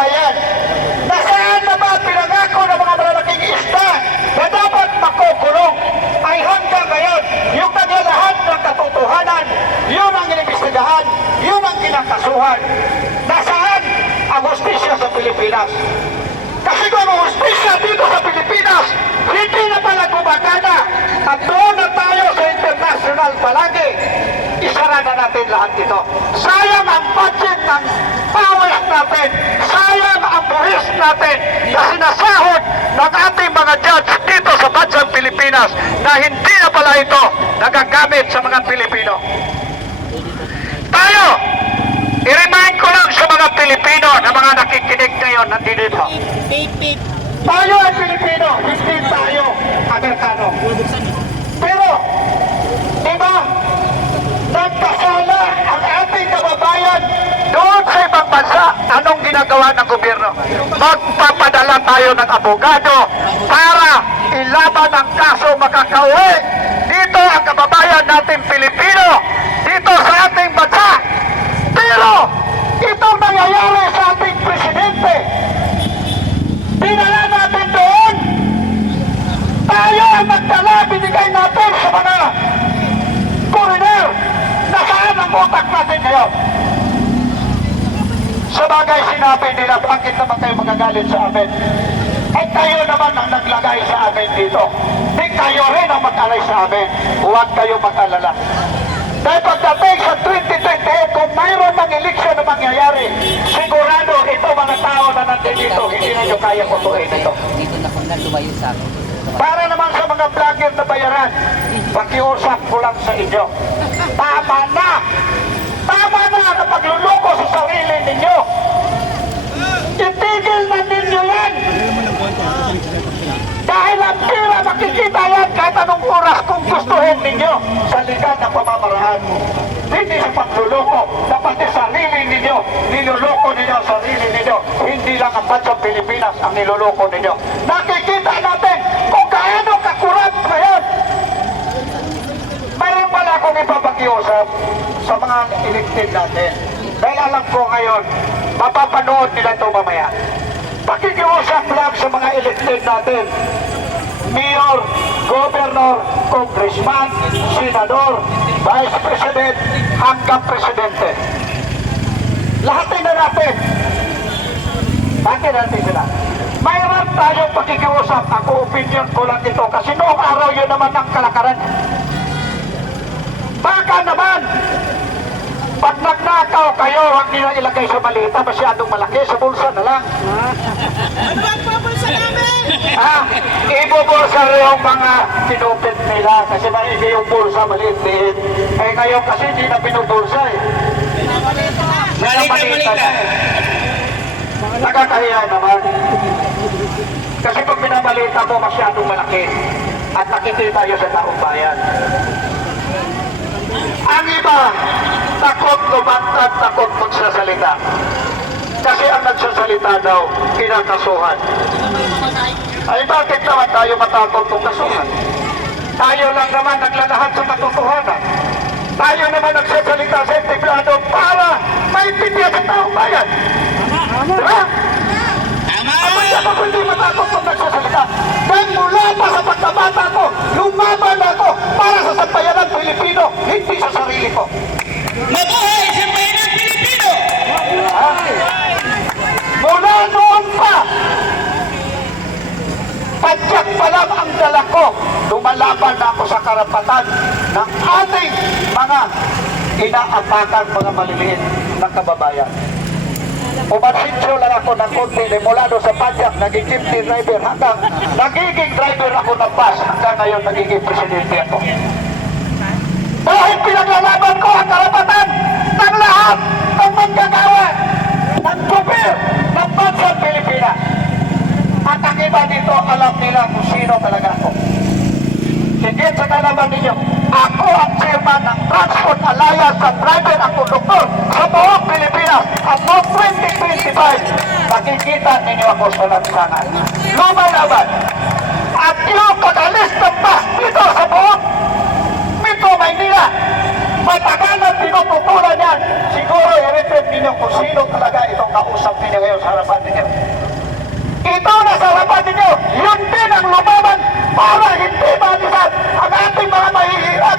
kababayan, nasaan na ba pinangako ng mga malalaking isda na dapat makukulong ay hanggang ngayon, yung kanya lahat ng katotohanan, yun ang inimbestigahan, yun ang kinakasuhan. Nasaan ang hustisya sa Pilipinas? Kasi kung ang hustisya dito sa Pilipinas, hindi na pala gumagana at doon na tayo sa international palagi, isara na natin lahat ito. Sayang ang budget ng pawis natin, sayang ang buhis natin na sinasahod ng ating mga judge dito sa bansang Pilipinas na hindi na pala ito nagagamit sa mga Pilipino. Tayo, i-remind ko lang sa mga Pilipino na mga nakikinig ngayon nandito. Tayo ay Pilipino, hindi tayo Amerikano. Pero, diba, nagkasala ang ating kababayan doon sa ibang bansa. Anong ginagawa ng gobyerno? Magpapadala tayo ng abogado para ilaban ang kaso makakauwi. Dito ang kababayan natin Pilipino, dito sa ating bansa. Pero, itong nangyayari sa ating presidente, dinala natin doon. Tayo ang nagdala, binigay natin sa mga foreigner. Nasaan ang utak natin ngayon? Sa bagay sinabi nila, bakit naman kayo magagalit sa amin? Ay kayo naman ang naglagay sa amin dito. Di kayo rin ang mag-alay sa amin. Huwag kayo mag-alala. Dahil pagdating sa 2028, kung mayroon ng eleksyon na mangyayari, sigurado ito mga tao na nandito, hindi na nyo kaya kutuin ito. Dito na kung lumayo sa akin. Para naman sa mga vlogger na bayaran, pakiusap ko lang sa inyo. Tama na! Tama na na pagluluko sa sarili ninyo! Itigil na ninyo yan! Dahil ang pira makikita yan kahit anong oras kung gustuhin ninyo sa ligat ng pamamaraan. Hindi sa pagluluko, dapat sa sarili ninyo, niluluko ninyo ang sarili ninyo. Hindi lang ang bansang Pilipinas ang niluluko ninyo. Nakikita natin kung gaano kakurap ngayon. Mayroon pala akong ipapakiusap sa mga elected natin. Dahil alam ko ngayon, mapapanood nila ito mamaya. Pakikiusap lang sa mga elected natin. Mayor, Governor, Congressman, Senador, Vice President, hanggang Presidente. Lahatin na natin. Lahatin natin sila. Mayroon tayong pakikiusap. Ako, opinion ko lang ito. Kasi noong araw yun naman ang kalakaran. Baka naman, pag nagnakaw kayo, huwag nyo ilagay sa malita, masyadong malaki, sa bulsa na lang. Ano ang pabulsa namin? Ibubulsa yung mga pinupit nila, kasi maigi yung bulsa, maliit-liit. Eh ngayon kasi hindi na pinubulsa eh. Malita na. Nakakahiya naman. Kasi pag binabalita mo, masyadong malaki. At nakikita yun sa taong bayan. Ang iba, takot lumantad, takot magsasalita. Kasi ang nagsasalita daw, kinakasuhan. Ay bakit naman tayo matakot kung kasuhan? Tayo lang naman naglalahat sa katotohanan. Tayo naman nagsasalita sa entiblado para maintindihan sa taong bayan. Diba? Ako hindi matakot kung nagsasalita. Dahil mula pa sa pagkabata ko, lumaban ako para sa sambayanan Pilipino, hindi sa sarili ko. Mabuhay sa bayan Pilipino! Mula noon pa, padyak pa lang ang dala ko, lumalaban na ako sa karapatan ng ating mga inaapakan mga maliliit na kababayan. Umansintyo lang ako ng konti, mula doon sa padyak, naging jeepney driver hanggang nagiging driver ako ng bus, hanggang ngayon nagiging presidente ako. Dahil pinaglalaban ko ang karapatan ng lahat ng manggagawa ng gobyerno ng bansang Pilipinas. At ang iba dito, alam nila kung sino talaga ako. Higit sa kalaman ninyo, ako ang chairman ng Transport Alliance at driver ang konduktor sa buong Pilipinas. At noong 2025, makikita ninyo ako sa lansangan. Lumalaban. At yung pag-alis ng bus dito sa buong Metro Maynila, matagal na pinuputulan yan. Siguro i-refer ninyo kung sino talaga itong kausap ninyo ngayon sa harapan ninyo. Ito na sa harapan ninyo, yun din ang lumaban para hindi manisan ang ating mga mahihirap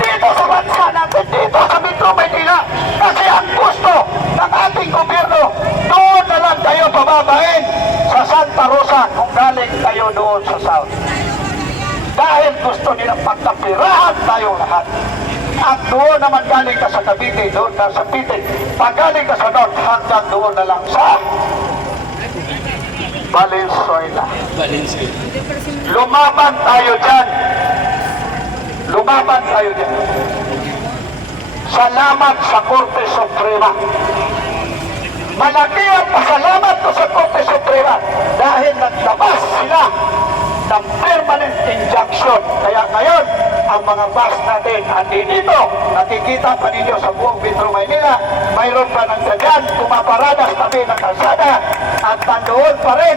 dito sa bansa natin, dito sa Metro Manila. Kasi ang gusto ng ating gobyerno, doon na lang tayo bababain sa Santa Rosa kung galing tayo doon sa South. Dahil gusto nilang pagkapirahan tayong lahat. At doon naman galing ka sa Cavite, doon ka sa Pite. Pag galing ka sa North, hanggang doon na lang sa Valenzuela. Lumaban tayo dyan. Lumaban tayo dyan. Salamat sa Korte Suprema. Malaki ang pasalamat ko sa Korte Suprema dahil naglabas sila ng permanent injunction. Kaya ngayon, ang mga bus natin andi dito, nakikita pa ninyo sa buong Metro Manila, mayroon pa ng ganyan, pumaparada sa tabi ng kalsada at nandoon pa rin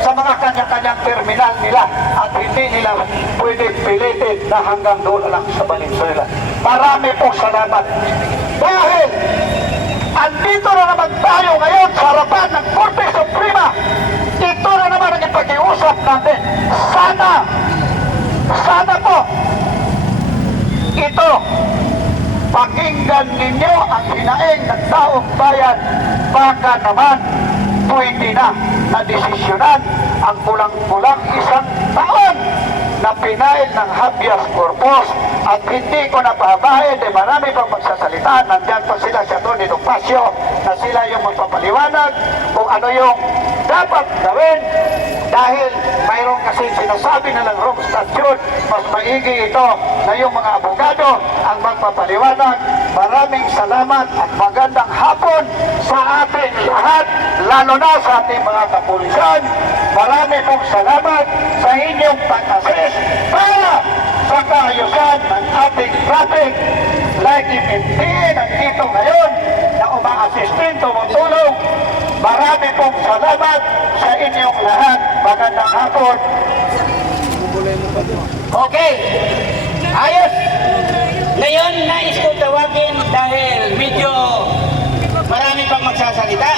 sa mga kanya-kanyang terminal nila at hindi nila pwede pilitin na hanggang doon lang sa Valenzuela. Marami pong salamat. Dahil andito na naman tayo ngayon sa harapan ng Korte Suprema. Ito na naman ang ipag-iusap natin. Sana po, ito, pakinggan ninyo ang hinaing ng taong bayan. Baka naman, pwede na desisyonan ang kulang-kulang isang taon na pinail ng habeas corpus at hindi ko napahabahin dahil marami pang magsasalita. Nandyan pa sila sa Tony Topacio na sila yung magpapaliwanag kung ano yung dapat gawin dahil mayroon kasi sinasabi na ng Rome Statute, mas maigi ito na yung mga abogado ang magpapaliwanag. Maraming salamat at magandang hapon sa ating lahat, lalo na sa ating mga kapulisan. Marami pong salamat sa inyong pag-assist para sa kaayusan ng ating traffic. Like MMDA nandito ngayon na uma-assist din, tumutulong. Marami pong salamat sa inyong lahat. Magandang hapon. Okay. Ayos. Ngayon, nais ko tawagin dahil medyo marami pang magsasalita.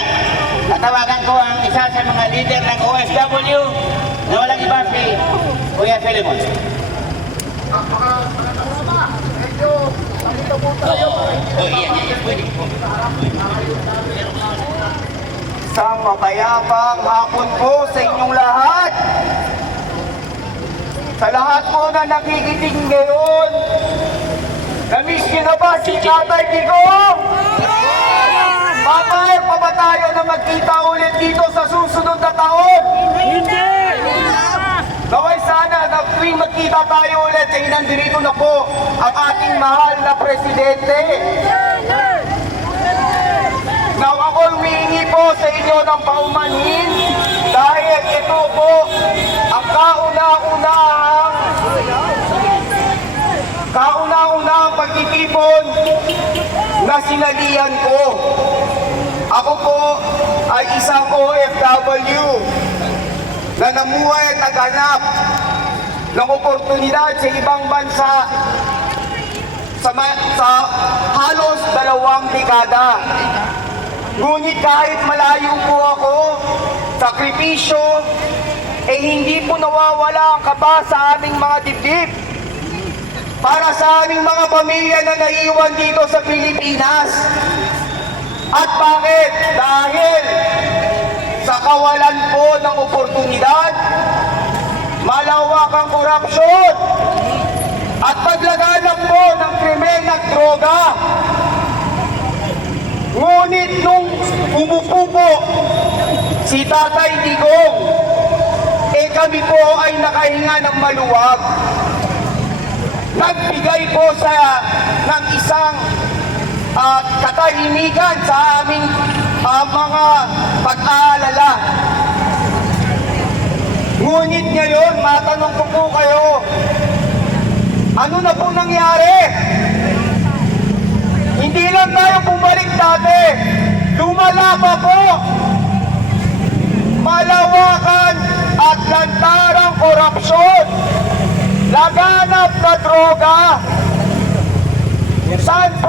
Tatawagan ko ang isa sa mga leader ng OFW na walang iba si Kuya Filemon. Isang mapayapang hapon po sa inyong lahat. Sa lahat po na nakikinig ngayon, namiss niyo na ba si Tatay Digong? Papayag pa ba tayo na magkita ulit dito sa susunod na taon? Hindi! Naway sana na tuwing magkita tayo ulit ay nandito na po ang ating mahal na Presidente. Now ako humihingi po sa inyo ng paumanhin dahil ito po ang kauna-unahang pagtitipon na sinalihan ko. Ako po ay isang OFW na namuhay at naghanap ng oportunidad sa ibang bansa sa halos 2 dekada. Ngunit kahit malayo po ako, sakripisyo, hindi po nawawala ang kaba sa aming mga dibdib. Para sa aming mga pamilya na naiwan dito sa Pilipinas. At bakit? Dahil sa kawalan po ng oportunidad, malawak ang korupsyon, at paglaganap po ng krimen at droga. Ngunit nung umupo po si Tatay Digong, kami po ay nakahinga ng maluwag. Nagbigay po ng isang katahimikan sa aming mga pag-aalala. Ngunit ngayon, matanong ko po kayo, ano na po nangyari? Hindi lang tayo bumalik dati, lumala pa po. Malawakan at lantarang korupsyon, laganap na droga. Saan po